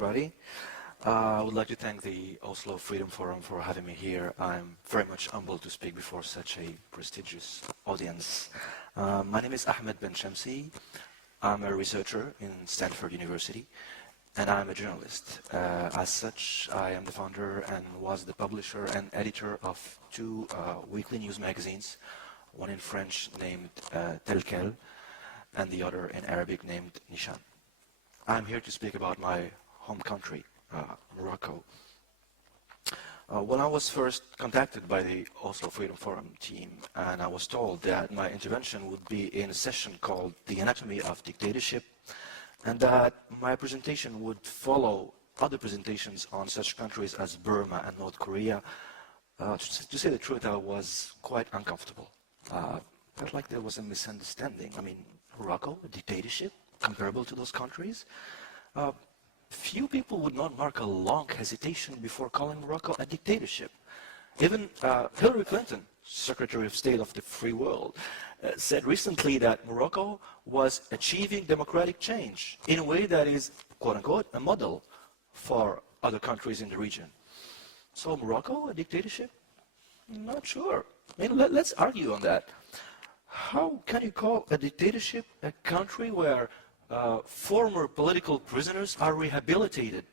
everybody. I would like to thank the Oslo Freedom Forum for having me here. I'm very much humbled to speak before such a prestigious audience. My name is Ahmad Bnshmsi. I'm a researcher in Stanford University, and I'm a journalist. As such, I am the founder and was the publisher and editor of two weekly news magazines, one in French named تدخل, and the other in Arabic named Nishan. I'm here to speak about my home country, Morocco. When I was first contacted by the Oslo Freedom Forum team, and I was told that my intervention would be in a session called The Anatomy of Dictatorship, and that my presentation would follow other presentations on such countries as Burma and North Korea, to say the truth, I was quite uncomfortable. Felt like there was a misunderstanding. I mean, Morocco, a dictatorship, comparable to those countries? Few people would not mark a long hesitation before calling Morocco a dictatorship. Even Hillary Clinton, Secretary of State of the free world, said recently that Morocco was achieving democratic change in a way that is, quote-unquote, a model for other countries in the region. So Morocco, a dictatorship? Not sure. I mean, let's argue on that. How can you call a dictatorship a country where former political prisoners are rehabilitated?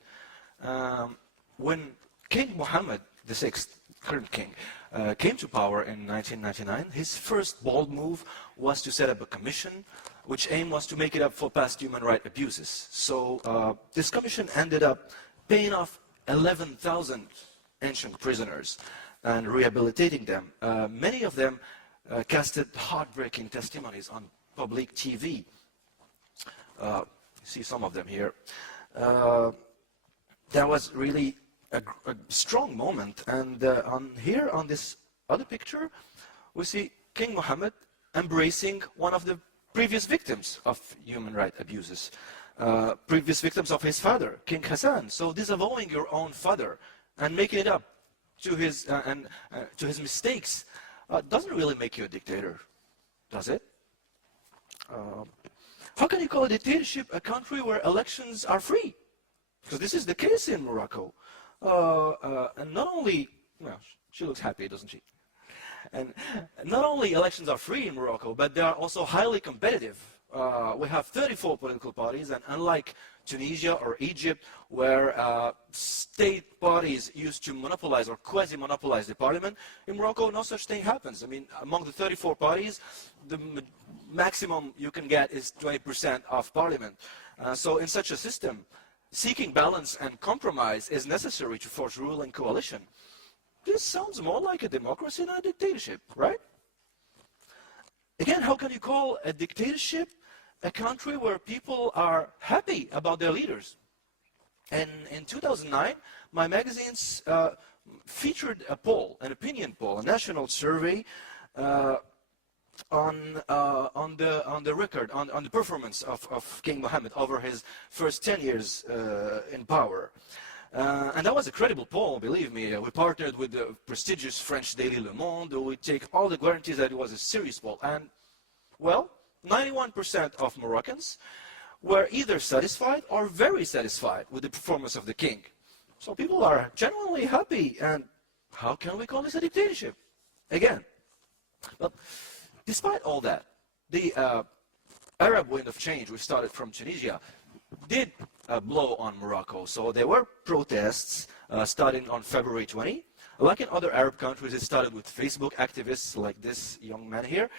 When King Mohammed VI, current king, came to power in 1999, his first bold move was to set up a commission which aim was to make it up for past human rights abuses. So this commission ended up paying off 11,000 ancient prisoners and rehabilitating them. Many of them casted heartbreaking testimonies on public TV. You see some of them here. That was really a strong moment. And here on this other picture, we see King Mohammed embracing one of the previous victims of human rights abuses, previous victims of his father, King Hassan. So disavowing your own father and making it up to his mistakes doesn't really make you a dictator, does it? How can you call a dictatorship a country where elections are free? Because this is the case in Morocco. And not only, well, she looks happy, doesn't she? And not only elections are free in Morocco, but they are also highly competitive. We have 34 political parties, and unlike Tunisia or Egypt, where state parties used to monopolize or quasi-monopolize the parliament, in Morocco no such thing happens. I mean, among the 34 parties, the maximum you can get is 20% of parliament. So in such a system, seeking balance and compromise is necessary to forge rule and coalition. This sounds more like a democracy than a dictatorship, right? Again, how can you call a dictatorship a country where people are happy about their leaders? And in 2009, my magazines featured a poll, an opinion poll, a national survey on the performance of King Mohammed over his first 10 years in power. And that was a credible poll, believe me. We partnered with the prestigious French daily Le Monde. We take all the guarantees that it was a serious poll. And, well, 91% of Moroccans were either satisfied or very satisfied with the performance of the king. So people are genuinely happy. And how can we call this a dictatorship? Again, but despite all that, the Arab wind of change, which started from Tunisia, did blow on Morocco. So there were protests starting on February 20. Like in other Arab countries, it started with Facebook activists like this young man here,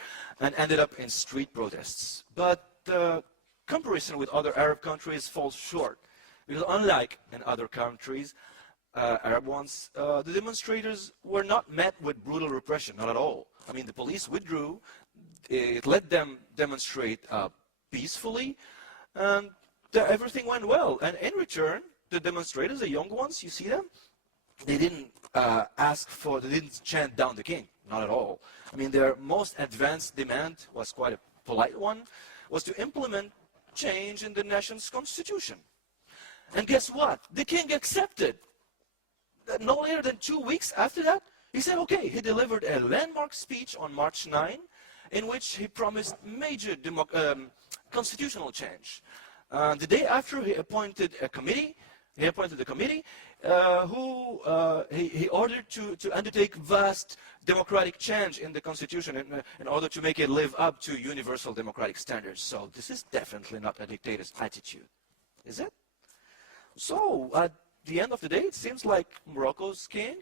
and ended up in street protests. But comparison with other Arab countries falls short, because unlike in other countries, Arab ones, the demonstrators were not met with brutal repression, not at all. I mean, the police withdrew, it let them demonstrate peacefully, and everything went well. And in return, the demonstrators, the young ones, you see them, they didn't they didn't chant down the king, not at all. I mean, their most advanced demand was quite a polite one, was to implement change in the nation's constitution. And guess what? The king accepted. No later than 2 weeks after that, he said, okay, he delivered a landmark speech on March 9, in which he promised major constitutional change. The day after, he appointed a committee He appointed a committee he ordered to undertake vast democratic change in the constitution in order to make it live up to universal democratic standards. So this is definitely not a dictator's attitude, is it? So at the end of the day, it seems like Morocco's king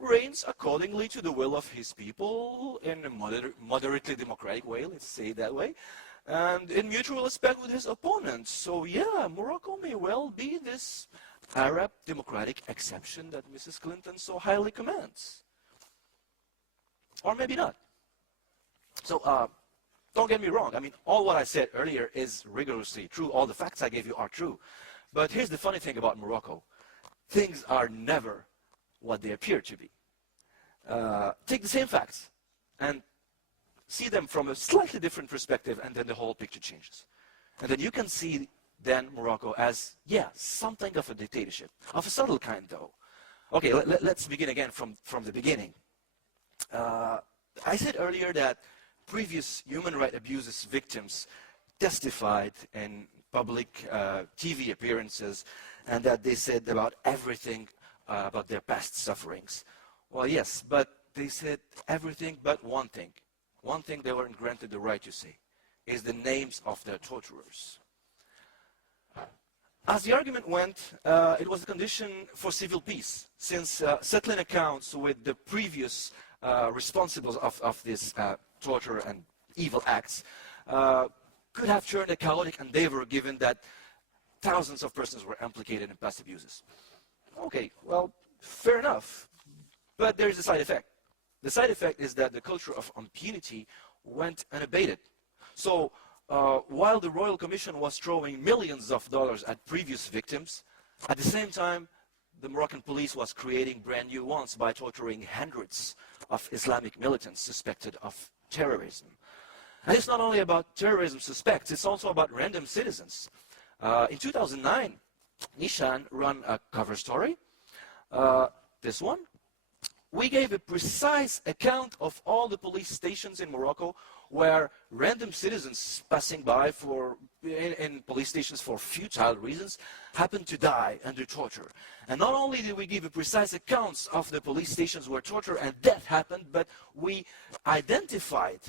reigns accordingly to the will of his people in a moderately democratic way, let's say it that way, and in mutual respect with his opponents. So yeah, Morocco may well be this Arab democratic exception that Mrs. Clinton so highly commends. Or maybe not. So don't get me wrong. I mean, all what I said earlier is rigorously true. All the facts I gave you are true. But here's the funny thing about Morocco. Things are never what they appear to be. Take the same facts and see them from a slightly different perspective, and then the whole picture changes. And then you can see then Morocco as, yeah, something of a dictatorship, of a subtle kind though. Okay, let's begin again from the beginning. I said earlier that previous human rights abuses victims testified in public TV appearances, and that they said about everything about their past sufferings. Well, yes, but they said everything but one thing. One thing they weren't granted the right to say is the names of their torturers. As the argument went, it was a condition for civil peace, since settling accounts with the previous responsibles of this torture and evil acts could have turned a chaotic endeavor, given that thousands of persons were implicated in past abuses. Okay, well, fair enough, but there is a side effect. The side effect is that the culture of impunity went unabated. So while the Royal Commission was throwing millions of dollars at previous victims, at the same time, the Moroccan police was creating brand new ones by torturing hundreds of Islamic militants suspected of terrorism. And it's not only about terrorism suspects, it's also about random citizens. In 2009, Nishan ran a cover story, this one. We gave a precise account of all the police stations in Morocco where random citizens passing by in police stations for futile reasons happened to die under torture. And not only did we give a precise accounts of the police stations where torture and death happened, but we identified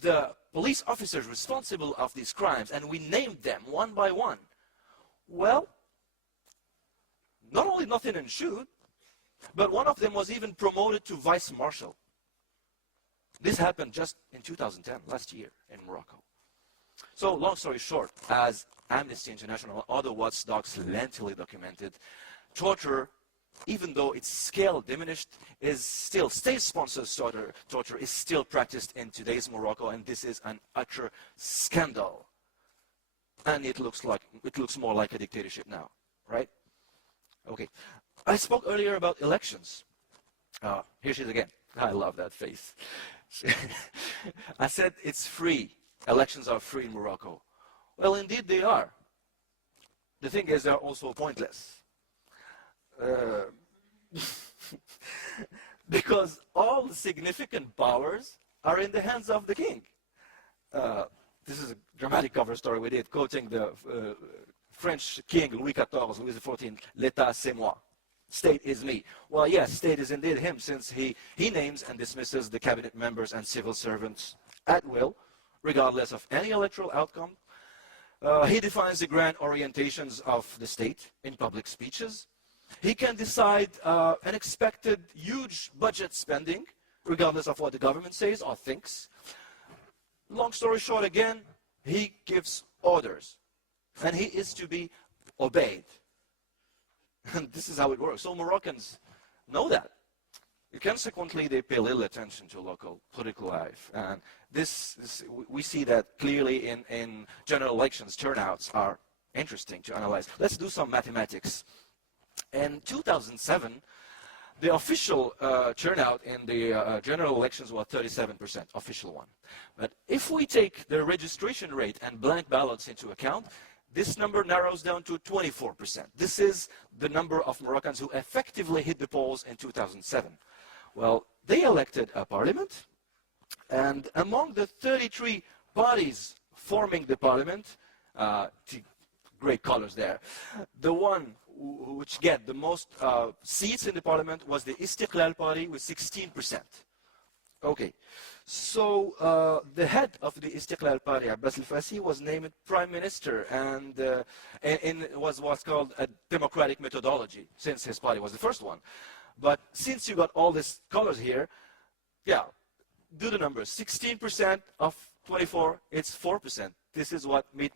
the police officers responsible of these crimes, and we named them one by one. Well, not only nothing ensued, but one of them was even promoted to vice marshal. This happened just in 2010, last year, in Morocco. So, long story short, as Amnesty International and other watchdogs lengthily documented, torture, even though its scale diminished, is still state-sponsored torture is still practiced in today's Morocco, and this is an utter scandal. And it looks more like a dictatorship now, right? Okay. I spoke earlier about elections. Here she is again. I love that face. I said it's free. Elections are free in Morocco. Well, indeed they are. The thing is, they're also pointless. Because all the significant powers are in the hands of the king. This is a dramatic cover story we did, quoting the French king Louis XIV, L'État c'est moi. State is me. Well, yes, state is indeed him, since he names and dismisses the cabinet members and civil servants at will, regardless of any electoral outcome. He defines the grand orientations of the state in public speeches. He can decide unexpected huge budget spending, regardless of what the government says or thinks. Long story short, again, he gives orders, and he is to be obeyed. And this is how it works. So Moroccans know that. Consequently, they pay little attention to local political life. And we see that clearly in general elections. Turnouts are interesting to analyze. Let's do some mathematics. In 2007, the official turnout in the general elections was 37%, official one. But if we take the registration rate and blank ballots into account, this number narrows down to 24%. This is the number of Moroccans who effectively hit the polls in 2007. Well, they elected a parliament, and among the 33 parties forming the parliament, to great colors there. The one which get the most seats in the parliament was the Istiqlal party with 16%. Okay, so the head of the Istiqlal party, Abbas al-Fasi, was named prime minister, and it was what's called a democratic methodology, since his party was the first one. But since you got all these colors here, yeah, do the numbers. 16% of 24, it's 4%. This is what made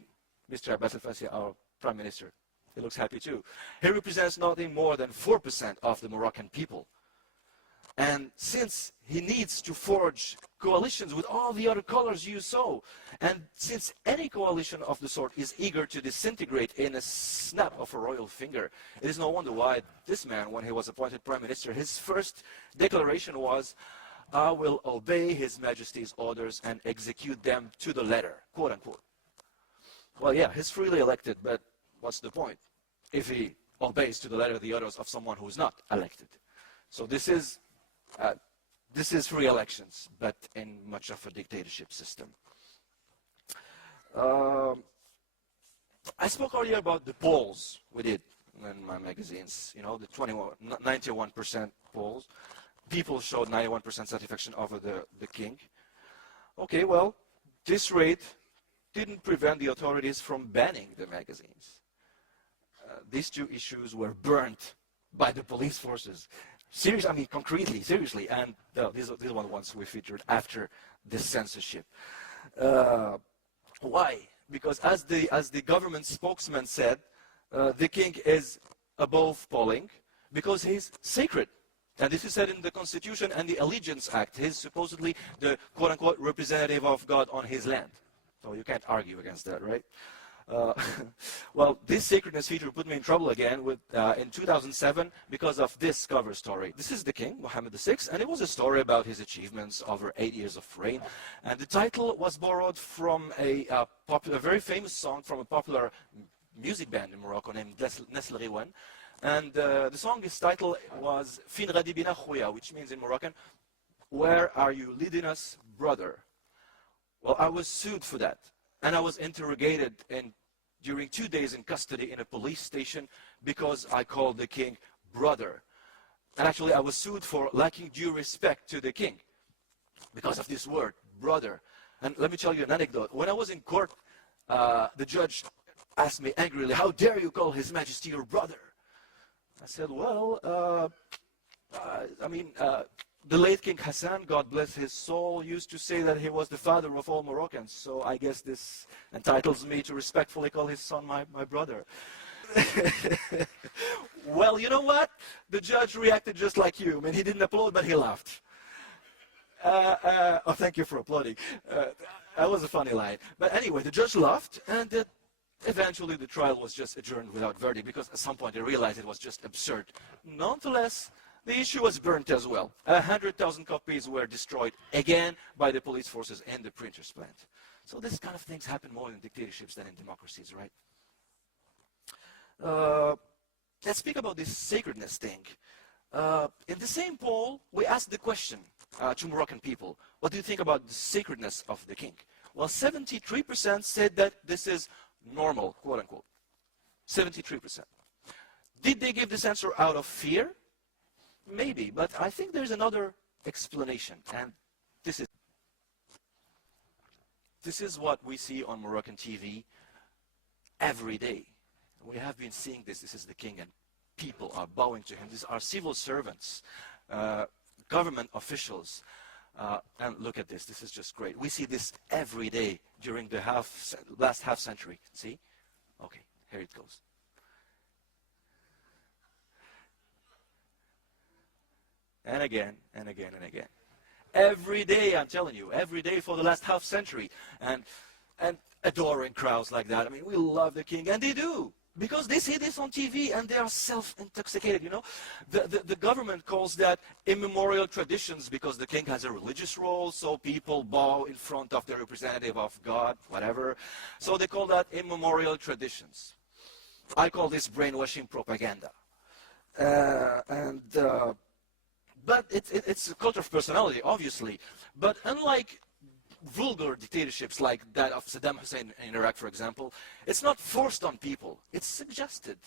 Mr. Abbas al-Fasi our prime minister. He looks happy too. He represents nothing more than 4% of the Moroccan people. And since he needs to forge coalitions with all the other colors you saw, and since any coalition of the sort is eager to disintegrate in a snap of a royal finger, it is no wonder why this man, when he was appointed prime minister, his first declaration was, "I will obey His Majesty's orders and execute them to the letter," quote unquote. Well, yeah, he's freely elected, but what's the point if he obeys to the letter the orders of someone who's not elected? So this is free elections, but in much of a dictatorship system. I spoke earlier about the polls we did in my magazines, you know, the 91% polls. People showed 91% satisfaction over the king. Okay, well, this rate didn't prevent the authorities from banning the magazines. These two issues were burnt by the police forces. Seriously, I mean, concretely, seriously, and these are the ones we featured after this censorship. Why? Because as the government spokesman said, the king is above polling because he's sacred. And this is said in the Constitution and the Allegiance Act. He's supposedly the quote-unquote representative of God on his land. So you can't argue against that, right? Well, this sacredness feature put me in trouble again in 2007 because of this cover story. This is the king, Mohammed VI, and it was a story about his achievements over 8 years of reign. And the title was borrowed from a very famous song from a popular music band in Morocco named Nesl Riwan. And the song's title was Fin Radi Bina Khouya, which means in Moroccan, "Where are you leading us, brother?" Well, I was sued for that. And I was interrogated during 2 days in custody in a police station because I called the king brother. And actually, I was sued for lacking due respect to the king because of this word, brother. And let me tell you an anecdote. When I was in court, the judge asked me angrily, "How dare you call His Majesty your brother?" I said, well, the late King Hassan, God bless his soul, used to say that he was the father of all Moroccans. So I guess this entitles me to respectfully call his son my brother. Well, you know what? The judge reacted just like you. I mean, he didn't applaud, but he laughed. Oh, thank you for applauding. That was a funny line. But anyway, the judge laughed, and eventually the trial was just adjourned without verdict because at some point they realized it was just absurd. Nonetheless, the issue was burnt as well. 100,000 copies were destroyed again by the police forces and the printers plant. So this kind of things happen more in dictatorships than in democracies, right? Let's speak about this sacredness thing. In the same poll, we asked the question to Moroccan people, what do you think about the sacredness of the king? Well, 73% said that this is normal, quote unquote. 73%. Did they give this answer out of fear? Maybe, but I think there's another explanation, and this is what we see on Moroccan TV every day. We have been seeing this. This is the king, and people are bowing to him. These are civil servants, government officials. And look at this. This is just great. We see this every day during the last half century. See? Okay, here it goes. And again, and again, and again. Every day, I'm telling you, every day for the last half century. And adoring crowds like that. I mean, we love the king, and they do. Because they see this on TV and they are self-intoxicated, you know. The government calls that immemorial traditions because the king has a religious role, so people bow in front of the representative of God, whatever. So they call that immemorial traditions. I call this brainwashing propaganda. But it's a cult of personality, obviously. But unlike vulgar dictatorships like that of Saddam Hussein in Iraq, for example, it's not forced on people. It's suggested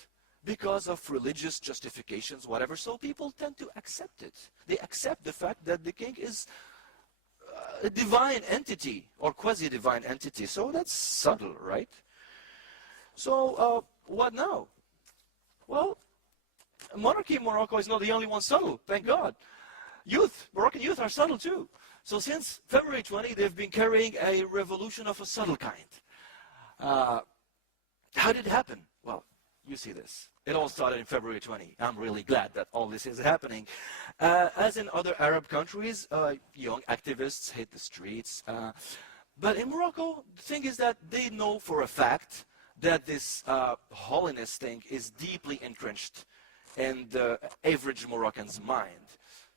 because of religious justifications, whatever. So people tend to accept it. They accept the fact that the king is a divine entity or quasi-divine entity. So that's subtle, right? So what now? Well, monarchy in Morocco is not the only one subtle, thank God. Moroccan youth are subtle too. So since February 20, they've been carrying a revolution of a subtle kind. How did it happen? Well, you see this. It all started in February 20. I'm really glad that all this is happening. As in other Arab countries, young activists hit the streets. But in Morocco, the thing is that they know for a fact that this holiness thing is deeply entrenched in the average Moroccan's mind.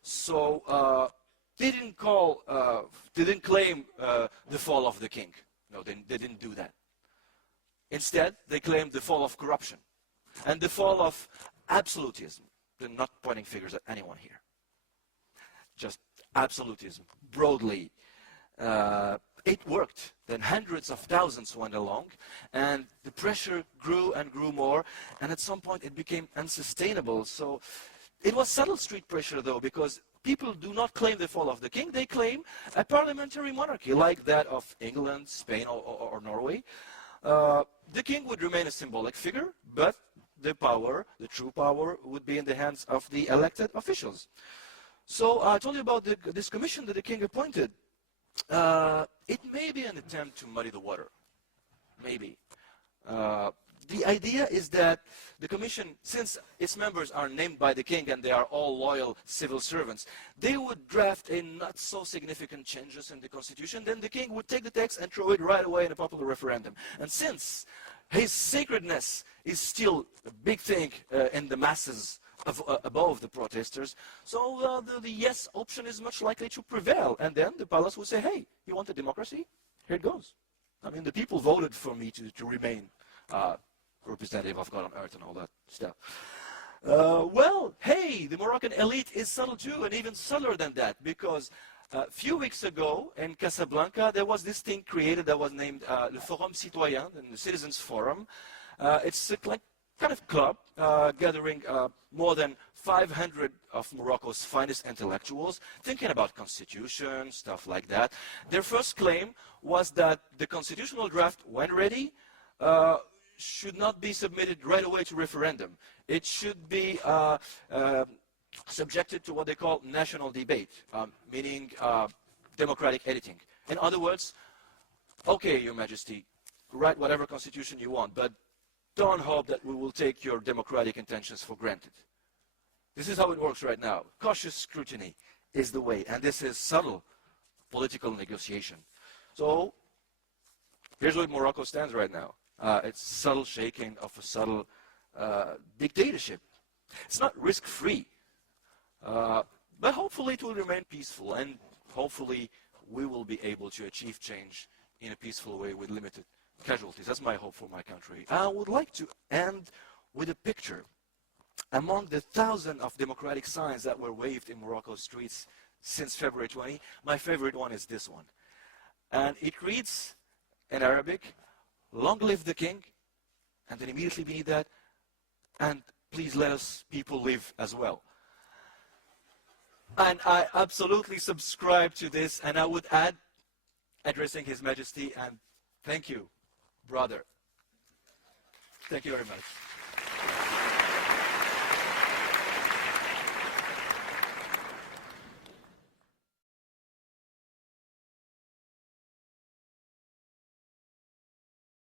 So they didn't claim the fall of the king. No, they didn't do that. Instead, they claimed the fall of corruption and the fall of absolutism. They're not pointing fingers at anyone here. Just absolutism, broadly. It worked. Then hundreds of thousands went along, and the pressure grew and grew more, and at some point it became unsustainable. So it was subtle street pressure, though, because people do not claim the fall of the king. They claim a parliamentary monarchy like that of England, Spain, or Norway. The king would remain a symbolic figure, but the power, the true power, would be in the hands of the elected officials. So I told you about this commission that the king appointed. It may be an attempt to muddy the water. Maybe. The idea is that the commission, since its members are named by the king and they are all loyal civil servants, they would draft a not so significant changes in the constitution. Then the king would take the text and throw it right away in a popular referendum. And since his sacredness is still a big thing in the masses above the protesters, so the yes option is much likely to prevail. And then the palace would say, hey, you want a democracy? Here it goes. I mean, the people voted for me to remain representative of God on earth and all that stuff. Well, hey, the Moroccan elite is subtle too, and even subtler than that, because a few weeks ago in Casablanca, there was this thing created that was named Le Forum Citoyen, the Citizens Forum. It's a kind of club gathering more than 500 of Morocco's finest intellectuals thinking about constitution, stuff like that. Their first claim was that the constitutional draft, when ready, should not be submitted right away to referendum. It should be subjected to what they call national debate, meaning democratic editing. In other words, okay, Your Majesty, write whatever constitution you want, but don't hope that we will take your democratic intentions for granted. This is how it works right now. Cautious scrutiny is the way, and this is subtle political negotiation. So here's where Morocco stands right now. It's subtle shaking of a subtle dictatorship. It's not risk-free, but hopefully it will remain peaceful, and hopefully we will be able to achieve change in a peaceful way with limited casualties. That's my hope for my country. I would like to end with a picture. Among the thousands of democratic signs that were waved in Morocco's streets since February 20, my favorite one is this one. And it reads in Arabic, "Long live the king," and then immediately beneath that, "and please let us people live as well." And I absolutely subscribe to this, and I would add, addressing His Majesty, and thank you, brother. Thank you very much.